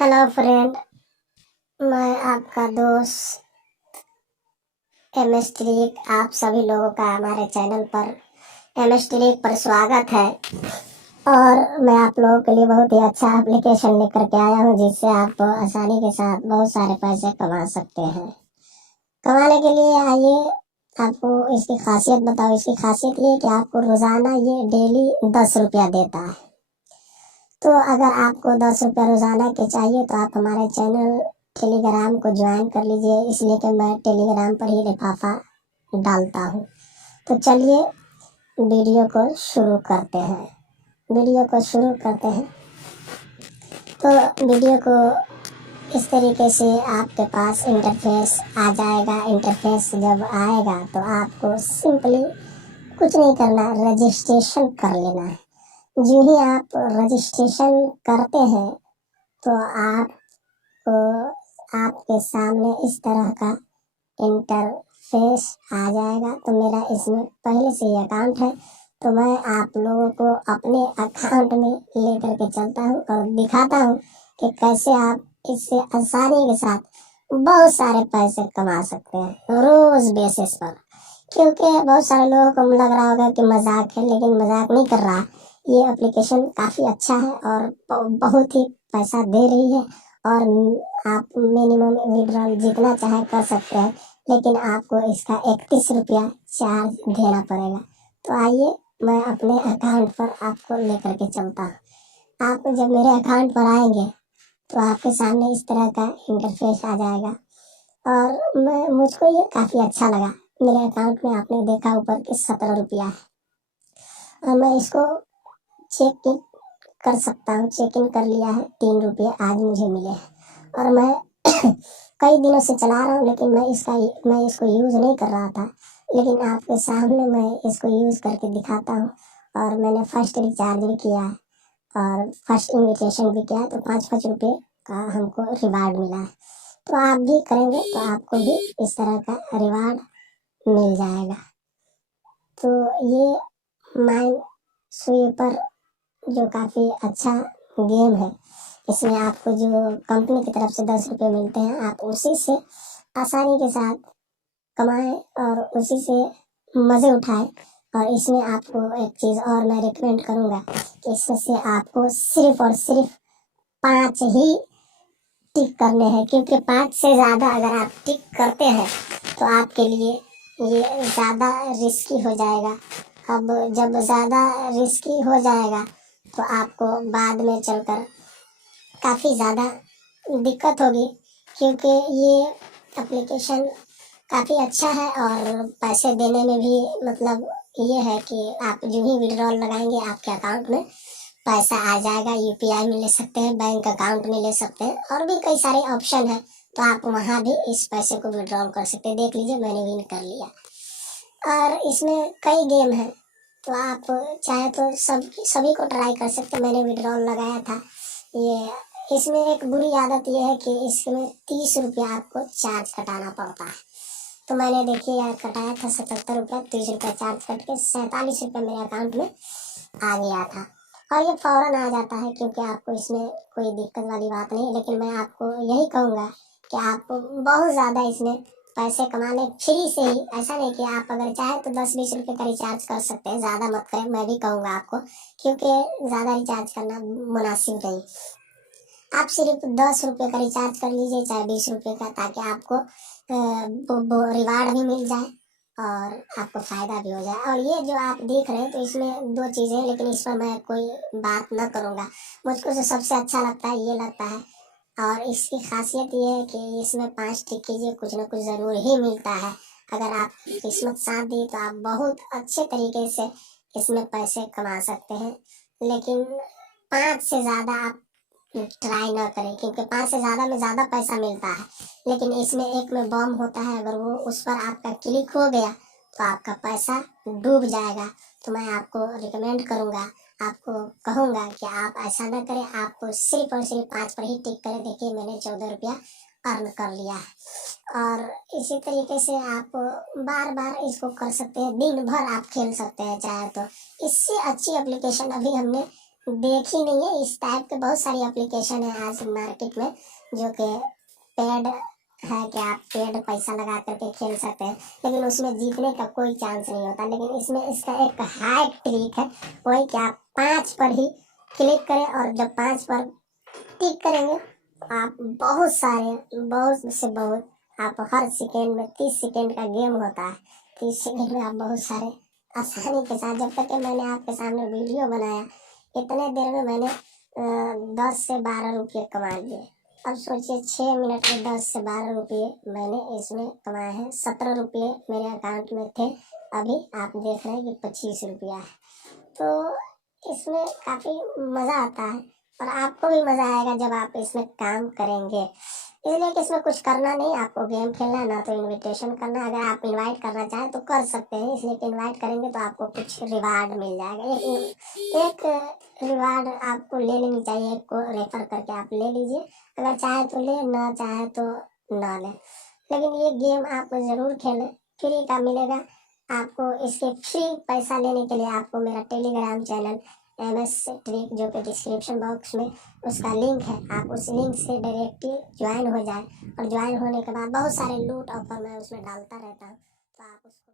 Hello friend, मैं आपका दोस्त एमएस ट्रिक। आप सभी लोगों का हमारे चैनल पर एमएस ट्रिक पर स्वागत है। और मैं आप लोगों के लिए बहुत ही अच्छा एप्लीकेशन लेकर के आया हूं, जिससे आप आसानी के साथ बहुत सारे पैसे कमा सकते हैं। कमाने के लिए आइए आपको इसकी खासियत बताओ। इसकी खासियत ये है कि आपको रोजाना ये डेली 10 रुपया देता है। तो अगर आपको 10 रुपया रोजाना के चाहिए तो आप हमारे चैनल टेलीग्राम को ज्वाइन कर लीजिए, इसलिए कि मैं टेलीग्राम पर ही लिफाफा डालता हूँ। तो चलिए वीडियो को शुरू करते हैं। तो वीडियो को इस तरीके से आपके पास इंटरफेस आ जाएगा। इंटरफेस जब आएगा तो आपको सिंपली कुछ नहीं करना, रजिस्ट्रेशन कर लेना है। जो ही आप रजिस्ट्रेशन करते हैं तो आपको आपके सामने इस तरह का इंटरफेस आ जाएगा। तो मेरा इसमें पहले से ही अकाउंट है, तो मैं आप लोगों को अपने अकाउंट में लेकर के चलता हूँ और दिखाता हूँ कि कैसे आप इससे आसानी के साथ बहुत सारे पैसे कमा सकते हैं रोज बेसिस पर। क्योंकि बहुत सारे लोगों को लग रहा होगा कि मजाक है, लेकिन मजाक नहीं कर रहा। ये एप्लीकेशन काफ़ी अच्छा है और बहुत ही पैसा दे रही है। और आप मिनिमम विड्रॉल जितना चाहे कर सकते हैं, लेकिन आपको इसका 31 रुपया चार्ज देना पड़ेगा। तो आइए मैं अपने अकाउंट पर आपको लेकर के चलता हूँ। आप जब मेरे अकाउंट पर आएंगे तो आपके सामने इस तरह का इंटरफेस आ जाएगा। और मुझको ये काफ़ी अच्छा लगा। मेरे अकाउंट में आपने देखा ऊपर के 17 रुपया है और मैं इसको चेक इन कर सकता हूँ। चेक इन कर लिया है। 3 रुपये आज मुझे मिले हैं और मैं कई दिनों से चला रहा हूँ, लेकिन मैं इसको यूज़ नहीं कर रहा था। लेकिन आपके सामने मैं इसको यूज़ करके दिखाता हूँ। और मैंने फर्स्ट रिचार्ज भी किया है और फर्स्ट इन्विटेशन भी किया है, तो 5-5 रुपये का हमको रिवार्ड मिला है। तो आप भी करेंगे तो आपको भी इस तरह का रिवार्ड मिल जाएगा। तो ये माइंड स्वीपर जो काफ़ी अच्छा गेम है, इसमें आपको जो कंपनी की तरफ से 10 रुपये मिलते हैं, आप उसी से आसानी के साथ कमाएं और उसी से मज़े उठाएं। और इसमें आपको एक चीज़ और मैं रिकमेंड करूँगा कि इसमें से आपको सिर्फ और सिर्फ 5 ही टिक करने हैं, क्योंकि 5 से ज़्यादा अगर आप टिक करते हैं तो आपके लिए ये ज़्यादा रिस्की हो जाएगा। अब जब ज़्यादा रिस्की हो जाएगा तो आपको बाद में चलकर काफ़ी ज़्यादा दिक्कत होगी, क्योंकि ये एप्लीकेशन काफ़ी अच्छा है और पैसे देने में भी मतलब ये है कि आप जो ही विड्रॉल लगाएंगे आपके अकाउंट में पैसा आ जाएगा। यूपीआई में ले सकते हैं, बैंक अकाउंट में ले सकते हैं, और भी कई सारे ऑप्शन है। तो आप वहाँ भी इस पैसे को विड्रॉल कर सकते हैं। देख लीजिए मैंने विन कर लिया। और इसमें कई गेम है, तो आप चाहे तो सभी को ट्राई कर सकते हैं। मैंने विड्रॉल लगाया था। ये इसमें एक बुरी आदत ये है कि इसमें 30 रुपया आपको चार्ज कटाना पड़ता है। तो मैंने देखिए यार कटाया था 77 रुपया, 30 रुपया चार्ज कट के 47 रुपया मेरे अकाउंट में आ गया था। और ये फौरन आ जाता है, क्योंकि आपको इसमें कोई दिक्कत वाली बात नहीं। लेकिन मैं आपको यही कहूँगा कि आप बहुत ज़्यादा इसमें पैसे कमाने फ्री से ही, ऐसा नहीं कि आप अगर चाहे तो 10-20 रुपये का रिचार्ज कर सकते हैं। ज़्यादा मत करें, मैं भी कहूँगा आपको, क्योंकि ज़्यादा रिचार्ज करना मुनासिब नहीं। आप सिर्फ 10 रुपये का रिचार्ज कर लीजिए, चाहे 20 रुपये का, ताकि आपको रिवार्ड भी मिल जाए और आपको फ़ायदा भी हो जाए। और ये जो आप देख रहे हैं तो इसमें 2 चीज़ें हैं, लेकिन इस पर मैं कोई बात न करूँगा। मुझको जो सबसे अच्छा लगता है ये लगता है, और इसकी खासियत ये है कि इसमें 5 टिक कीजिए, कुछ न कुछ ज़रूर ही मिलता है। अगर आप किस्मत साथ दी तो आप बहुत अच्छे तरीके से इसमें पैसे कमा सकते हैं। लेकिन 5 से ज़्यादा आप ट्राई ना करें, क्योंकि 5 से ज़्यादा में ज़्यादा पैसा मिलता है, लेकिन इसमें एक में बम होता है। अगर वो उस पर आपका क्लिक हो गया तो आपका पैसा डूब जाएगा। तो मैं आपको रिकमेंड करूँगा, आपको कहूँगा कि आप ऐसा ना करें। आपको सिर्फ और सिर्फ 5 पर ही टिक करें। देखिए मैंने 14 रुपया अर्न कर लिया है। और इसी तरीके से आप बार बार इसको कर सकते हैं, दिन भर आप खेल सकते हैं चाहे तो। इससे अच्छी एप्लीकेशन अभी हमने देखी नहीं है। इस टाइप के बहुत सारी एप्लीकेशन है आज मार्केट में जो कि पेड है कि आप पेड पैसा लगा करके खेल सकते हैं, लेकिन उसमें जीतने का कोई चांस नहीं होता। लेकिन इसमें इसका एक हैक ट्रिक है, वही कि आप 5 पर ही क्लिक करें और जब 5 पर टिक करेंगे आप बहुत से बहुत आप हर सेकेंड में 30 सेकेंड का गेम होता है। 30 सेकेंड में आप बहुत सारे आसानी के साथ, जब तक कि मैंने आपके सामने वीडियो बनाया इतने देर में मैंने 10 से 12 रुपये कमा लिए। अब सोचिए 6 मिनट में 10 से 12 रुपये मैंने इसमें कमाए हैं। 17 रुपये मेरे अकाउंट में थे, अभी आप देख रहे हैं कि 25 रुपया है। तो इसमें काफ़ी मज़ा आता है और आपको भी मज़ा आएगा जब आप इसमें काम करेंगे। इसलिए कि इसमें कुछ करना नहीं, आपको गेम खेलना है, ना तो इनविटेशन करना। अगर आप इनवाइट करना चाहें तो कर सकते हैं, इसलिए कि इनवाइट करेंगे तो आपको कुछ रिवार्ड मिल जाएगा। एक रिवार्ड आपको ले लेनी चाहिए, एक को रेफर करके आप ले लीजिए। अगर चाहे तो ले, ना चाहे तो ना ले, लेकिन ये गेम आप ज़रूर खेलें, फ्री का मिलेगा आपको। इसके फ्री पैसा लेने के लिए आपको मेरा टेलीग्राम चैनल MS ट्रिक जो कि डिस्क्रिप्शन बॉक्स में उसका लिंक है, आप उस लिंक से डायरेक्टली ज्वाइन हो जाए और ज्वाइन होने के बाद बहुत सारे लूट ऑफर मैं उसमें डालता रहता हूँ, तो आप उसको